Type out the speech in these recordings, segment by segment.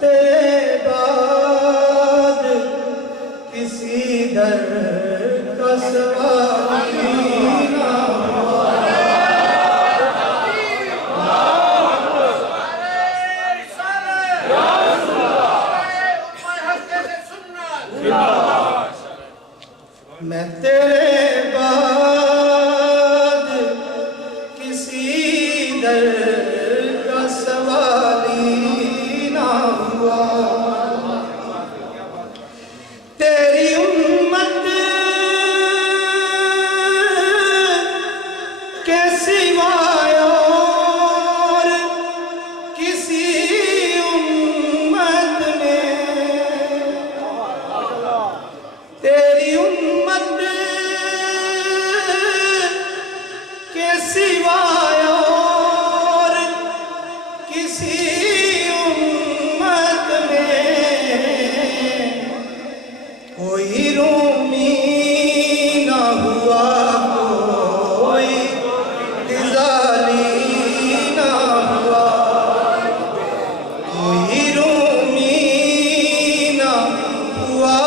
तेरे बाद किसी दर का सवाली ना हुआ। मैं तेरे बाद किसी दर का सवाली ना हुआ। तेरी उम्मत के सिवाय और किसी उम्मत में, तेरी उम्मत के सिवाय और किसी उम्मत में कोई रूमी ना हुआ, कोई गिज़ाली ना हुआ, कोई रूमी ना हुआ,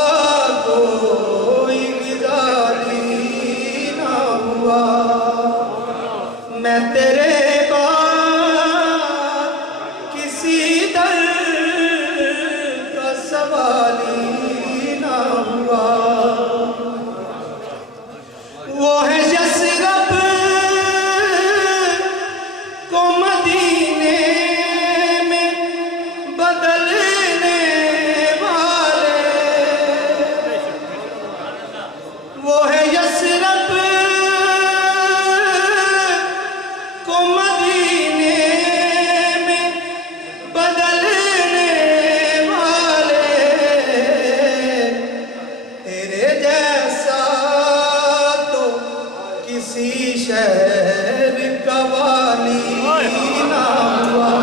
कोई गिज़ाली ना हुआ। मैं तेरे बाद किसी दर का सवाली ना हुआ। वो है यस्रब को मदीने में बदलने वाले, वो है यस्रब को मदीने में बदलने वाले। तेरे जैसा तो किसी शहर का वाली ना हुआ।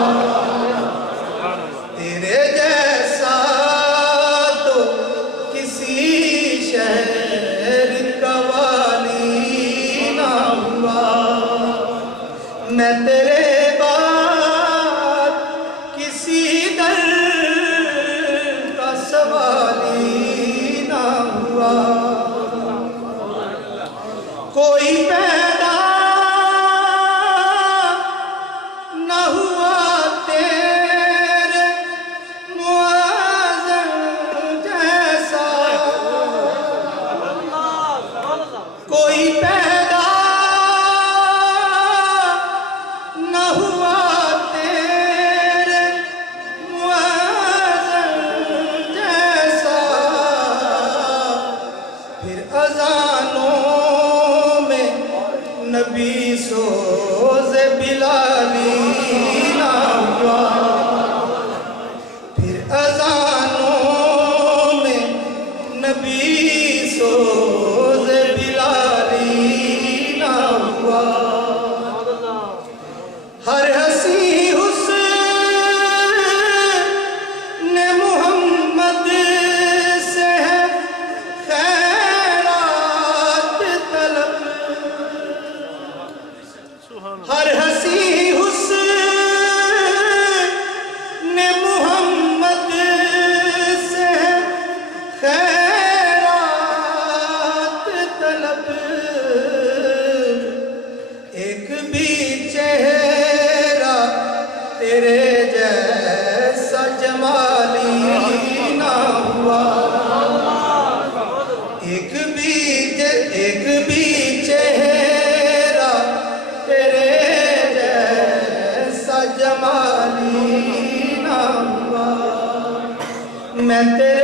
तेरे जैसा तो किसी शहर का वाली ना हुआ। मैं तेरे बाद किसी दर का सवाली ना हुआ। कोई पैदा न हुआ तेरे मुआज़्ज़म जैसा, कोई पैदा न हुआ तेरे मुआज़्ज़म जैसा। फिर अज़ानों में नबी सोज़े बिलाली ना हुआ। फिर अज़ानों में नबी सोज़े बिलाली ना हुआ। हर हसी हुस्न मोहम्मद से है खैरात तलब। हर हसी हुस्न मोहम्मद से है खैरात तलब। एक भी चेहरा तेरे जैसा जमाली ना हुआ। एक भी चेहरा तेरे जैसा जमाली ना हुआ। मैं तेरे